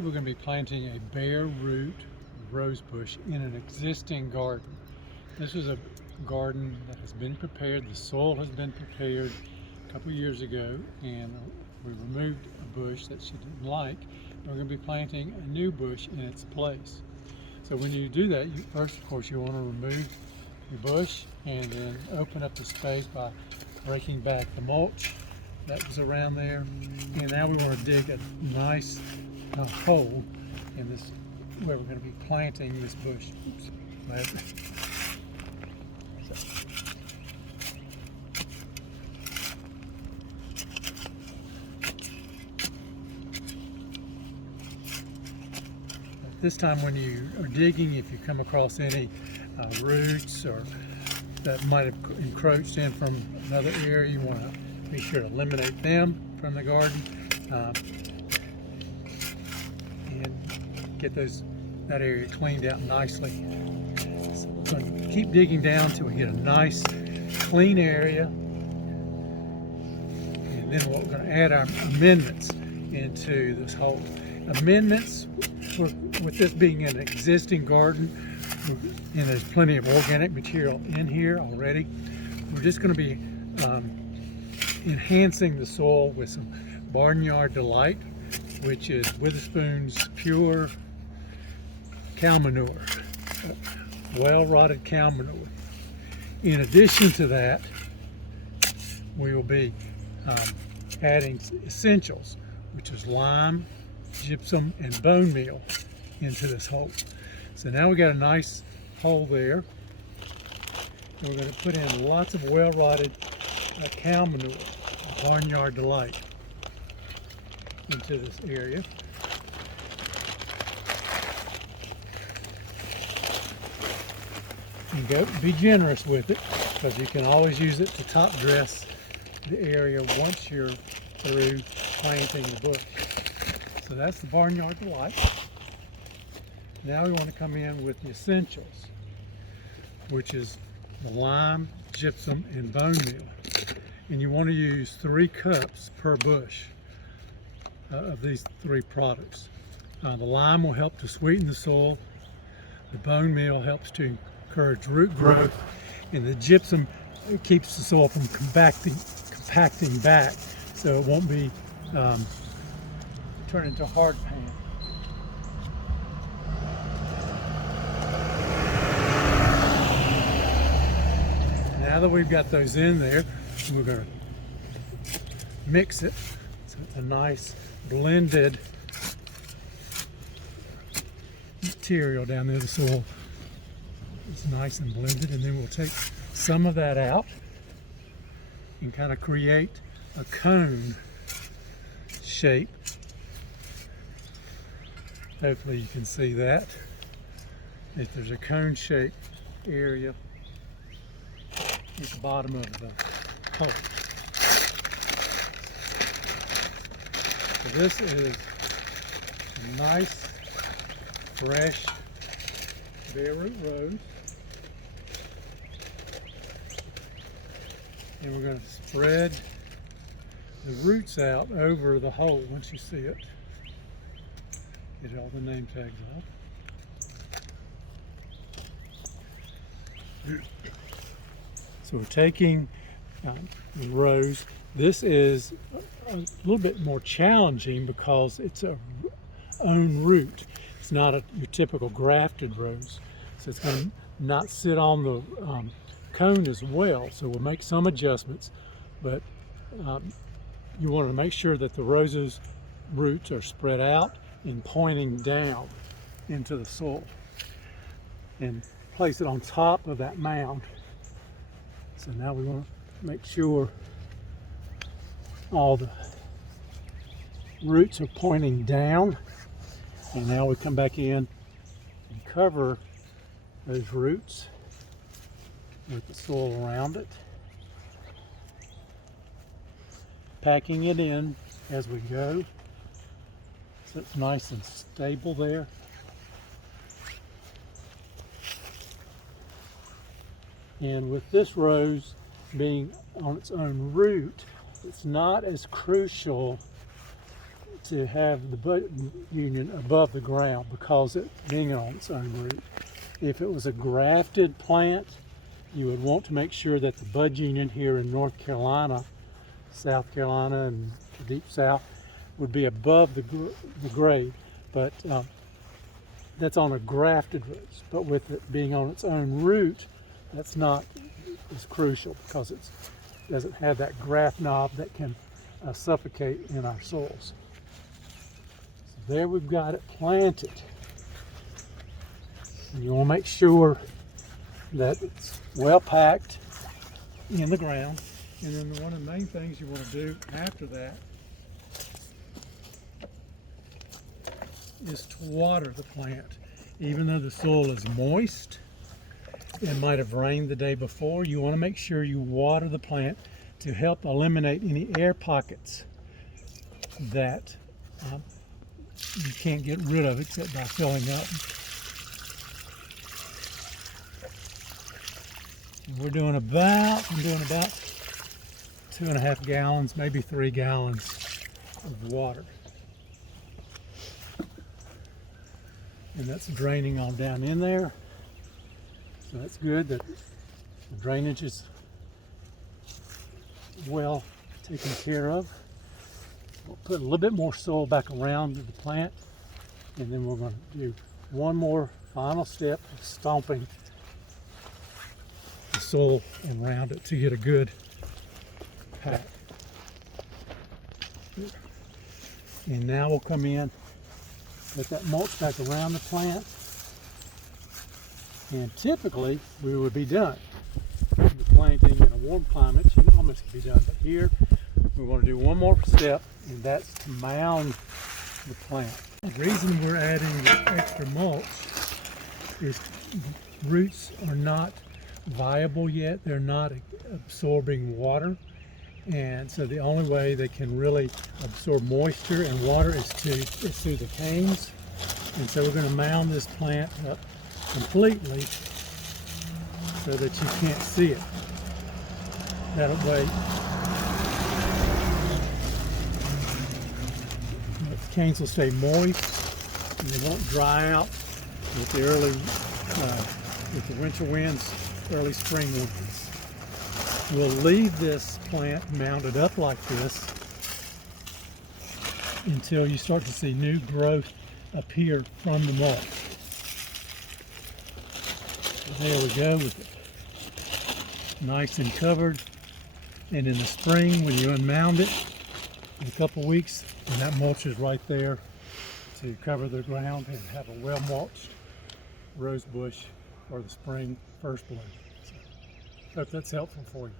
We're going to be planting a bare root rose bush in an existing garden. This is a garden that has been prepared. The soil has been prepared a couple years ago, and we removed a bush that she didn't like. We're going to be planting a new bush in its place. So when you do that, first, of course, you want to remove your bush and then open up the space by breaking back the mulch that was around there. And now we want to dig a nice hole in this where we're going to be planting this bush. This time when you are digging, if you come across any roots or that might have encroached in from another area, you want to be sure to eliminate them from the garden and get that area cleaned out nicely. So we're going to keep digging down until we get a nice clean area, and then we're going to add our amendments into this hole. Amendments, with this being an existing garden, and there's plenty of organic material in here already, we're just going to be enhancing the soil with some Barnyard Delight, which is Witherspoon's pure cow manure, well-rotted cow manure. In addition to that, we will be adding essentials, which is lime, gypsum, and bone meal into this hole. So now we got a nice hole there, and we're going to put in lots of well-rotted cow manure, Barnyard Delight, into this area. And be generous with it, because you can always use it to top dress the area once you're through planting the bush. So that's the Barnyard Delight. Now we want to come in with the essentials, which is the lime, gypsum, and bone meal. And you want to use 3 cups per bush of these 3 products. The lime will help to sweeten the soil, the bone meal helps to encourage root growth, and the gypsum keeps the soil from compacting back, so it won't be turn into hard pan. Now that we've got those in there, we're going to mix it so it's a nice blended material down there. The soil is nice and blended, and then we'll take some of that out and kind of create a cone shape. Hopefully you can see that. If there's a cone shaped area at the bottom of the hole. So this is a nice, fresh Bareroot rose. And we're going to spread the roots out over the hole once you see it. Get all the name tags off. So we're taking the rose. This is a little bit more challenging because it's a own root. It's not your typical grafted rose. So it's going to not sit on the cone as well. So we'll make some adjustments, but you want to make sure that the rose's roots are spread out and pointing down into the soil, and place it on top of that mound. So now we want to make sure all the roots are pointing down, and now we come back in and cover those roots with the soil around it, packing it in as we go so it's nice and stable there. And with this rose being on its own root, it's not as crucial to have the bud union above the ground because it's being on its own root. If it was a grafted plant, you would want to make sure that the bud union here in North Carolina, South Carolina, and the deep south would be above the grade. But that's on a grafted root. But with it being on its own root, that's not as crucial because it doesn't have that graft knob that can suffocate in our soils. So there we've got it planted. And you want to make sure that it's well packed in the ground. And then one of the main things you want to do after that is to water the plant. Even though the soil is moist, it might have rained the day before, you want to make sure you water the plant to help eliminate any air pockets that you can't get rid of except by filling up. I'm doing about 2.5 gallons, maybe 3 gallons of water. And that's draining on down in there. So that's good that the drainage is well taken care of. We'll put a little bit more soil back around the plant, and then we're going to do one more final step of stomping the soil around it to get a good pack. And now we'll come in, put that mulch back around the plant, and typically we would be done. The planting in a warm climate, you almost be done, but here we want to do one more step, and that's to mound the plant. The reason we're adding this extra mulch is the roots are not viable yet. They're not absorbing water, and so the only way they can really absorb moisture and water is through the canes. And so we're going to mound this plant up completely so that you can't see it. That way the canes will stay moist and they won't dry out with the with the winter winds, early spring winds. We'll leave this plant mounded up like this until you start to see new growth appear from the mulch. There we go with it. Nice and covered. And in the spring, when you unmound it, in a couple weeks, and that mulch is right there to cover the ground and have a well-mulched rose bush for the spring first bloom. So, hope that's helpful for you.